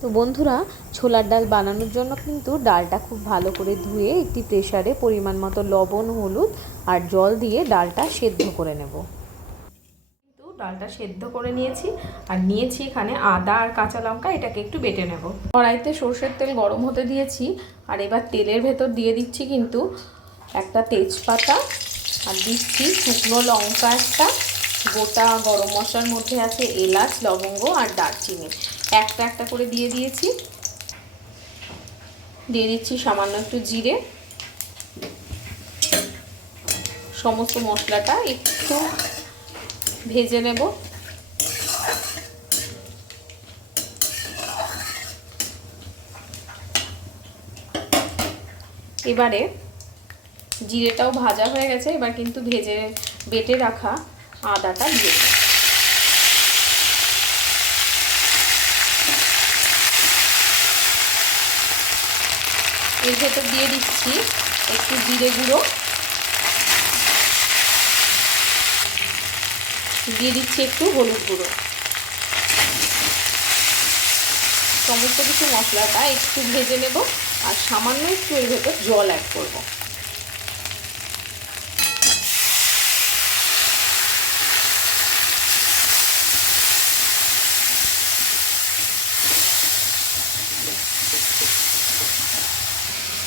তো বন্ধুরা, ছোলার ডাল বানানোর জন্য কিন্তু ডালটা খুব ভালো করে ধুয়ে একটি প্রেসারে পরিমাণ মতো লবণ, হলুদ আর জল দিয়ে ডালটা সেদ্ধ করে নেব। কিন্তু ডালটা সেদ্ধ করে নিয়েছি আর নিয়েছি এখানে আদা আর কাঁচা লঙ্কা, এটাকে একটু বেটে নেব। কড়াইতে সর্ষের তেল গরম হতে দিয়েছি আর এবার তেলের ভেতর দিয়ে দিচ্ছি কিন্তু একটা তেজপাতা আর দিচ্ছি শুকনো লঙ্কা একটা, গোটা গরম মশলার মধ্যে আছে এলাচ, লবঙ্গ আর দারচিনি। একটা একটা করে দিয়ে দিয়েছি। দিয়ে দিচ্ছি সামান্য একটু জিরে। সমস্ত মশলাটা একটু ভেজে নেব। এবারে জিরেটাও ভাজা হয়ে গেছে, এবার কিন্তু ভেজে বেটে রাখা আদাটা দিয়ে এর ভেতর দিয়ে দিচ্ছি একটু জিরে গুঁড়ো। দিয়ে দিচ্ছি একটু হলুদ গুঁড়ো। সমস্ত কিছু মশলাটা একটু ভেজে নেব আর সামান্য একটু এর ভেতর জল অ্যাড করব।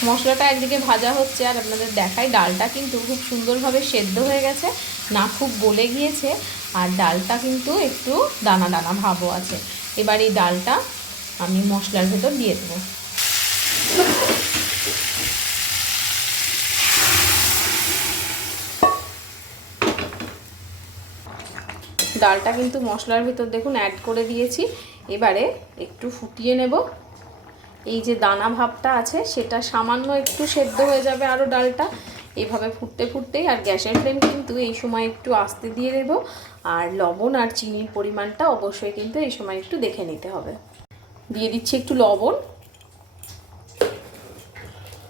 মশলাটা একদিকে ভাজা হচ্ছে আর আপনাদের দেখাই, ডালটা কিন্তু খুব সুন্দরভাবে সেদ্ধ হয়ে গেছে, না খুব গলে গিয়েছে, আর ডালটা কিন্তু একটু দানা দানা ভাবও আছে। এবার এই ডালটা আমি মশলার ভেতর দিয়ে দেবো। ডালটা কিন্তু মশলার ভেতর দেখুন অ্যাড করে দিয়েছি। এবারে একটু ফুটিয়ে নেব। এই যে দানা ভাবটা আছে, সেটা সামান্য একটু সেদ্ধ হয়ে যাবে আরও ডালটা। এভাবে ফুটতে ফুটতেই, আর গ্যাসের ফ্লেম কিন্তু এই সময় একটু আস্তে দিয়ে দেব। আর লবণ আর চিনির পরিমাণটা অবশ্যই কিন্তু এই সময় একটু দেখে নিতে হবে। দিয়ে দিচ্ছি একটু লবণ।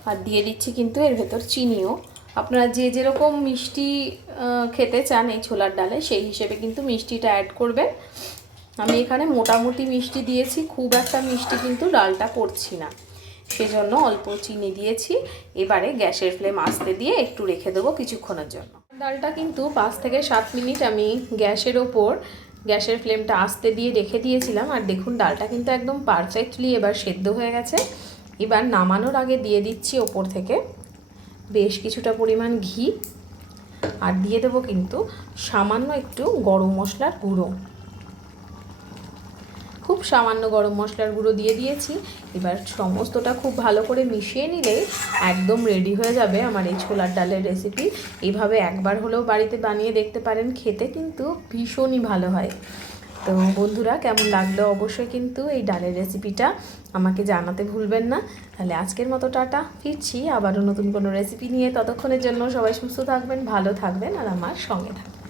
আর দিয়ে দিচ্ছি কিন্তু এর ভেতর চিনিও। আপনারা যে যেরকম মিষ্টি খেতে চান এই ছোলার ডালে, সেই হিসেবে কিন্তু মিষ্টিটা অ্যাড করবেন। আমি এখানে মোটামুটি মিষ্টি দিয়েছি, খুব একটা মিষ্টি কিন্তু ডালটা করছি না। সেজন্য অল্প চিনি দিয়েছি, এবারে গ্যাসের ফ্লেম আসতে দিয়ে একটু রেখে দেবো কিছুক্ষণের জন্য। ডালটা কিন্তু পাঁচ থেকে সাত মিনিট আমি গ্যাসের ওপর, গ্যাসের ফ্লেমটা আসতে দিয়ে রেখে দিয়েছিলাম, আর দেখুন ডালটা কিন্তু একদম পারফেক্টলি এবার সেদ্ধ হয়ে গেছে। এবার নামানোর আগে দিয়ে দিচ্ছি ওপর থেকে বেশ কিছুটা পরিমাণ ঘি, আর দিয়ে দেবো কিন্তু সামান্য একটু গরম মশলার গুঁড়ো। সামান্য গরম মশলার গুঁড়ো দিয়ে দিয়েছি। এবার সমস্তটা খুব ভালো করে মিশিয়ে নিলে একদম রেডি হয়ে যাবে আমার এই ছোলার ডালের রেসিপি এইভাবে একবার হলেও বাড়িতে বানিয়ে দেখতে পারেন, খেতে কিন্তু ভীষণই ভালো হয়। তো বন্ধুরা, কেমন লাগল অবশ্যই কিন্তু এই ডালের রেসিপিটা আমাকে জানাতে ভুলবেন না। তাহলে আজকের মতো টাটা, ফিরছি আবারও নতুন কোনো রেসিপি নিয়ে। ততক্ষণের জন্য সবাই সুস্থ থাকবেন, ভালো থাকবেন আর আমার সঙ্গে থাকবেন।